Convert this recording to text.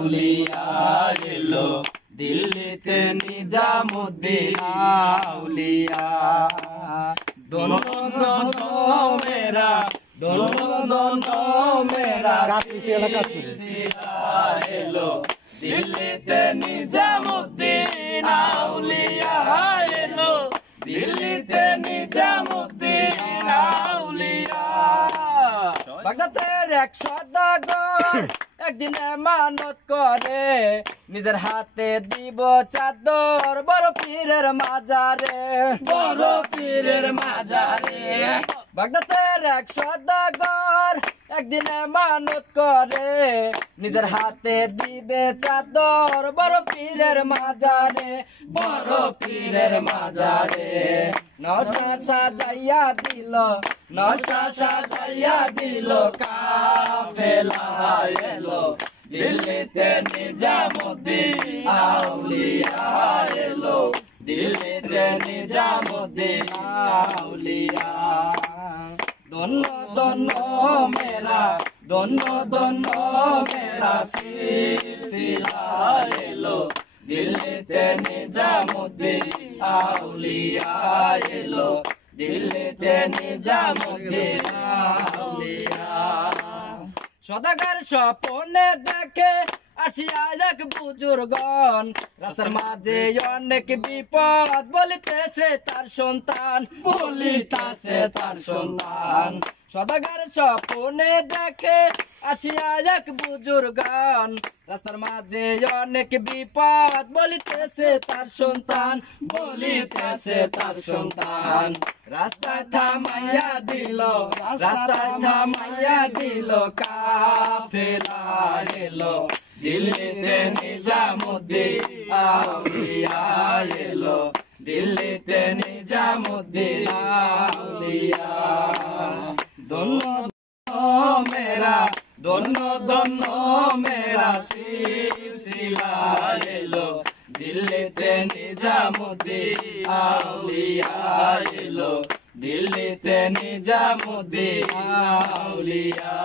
আউলিয়া এলো দিল্লিতে নিজামুদ্দিন আউলিয়া दोनों दोनों मेरा सिलसिला एलो दिल्लीते निजामुद्दीन आउलिया एलो दिल्लीते निजामुद्दीन आउलिया বাগদাদের এক সদাগর একদিন মানত করে নিজের হাতে দিব চাদর বড় পীরের মাজারে বাগদাদের এক সদাগর একদিন মানত করে নিজের হাতে দিবে চাদর বড় পীরের মাজারে নশা সাজাইয়া দিল কাফেলা এলো দিল্লিতে নিজামুদ্দিন আউলিয়া এলো দিল্লিতে নিজামুদ্দিন আউলিয়া दोनों मेरा सिलसिला एलो दिल्लीते निजामुद्दीन आउलिया एलो दिल्लीते निजामुद्दीन आउलिया সদাগর স্বপ্নে দেখে আসিয়া এক বুজুর্গন রাস্তার মাঝে অনেক বিপদ বলিতেছে তার সন্তান সদাগর স্বপ্নে দেখে আসিয়া এক বুজুর্গন রাস্তার মাঝে অনেক বিপদ বলিতেছে তার সন্তান রাস্তায় থামাইয়া দিল কাফেলা এলো দিল্লিতে নিজামুদ্দিন আউলিয়া এলো দিল্লিতে নিজামুদ্দিন আউলিয়া दोनों मेरा सिलसिला एलो दिल्लीते निजामुद्दीन आउलिया एलो दिल्लीते निजामुद्दीन आउलिया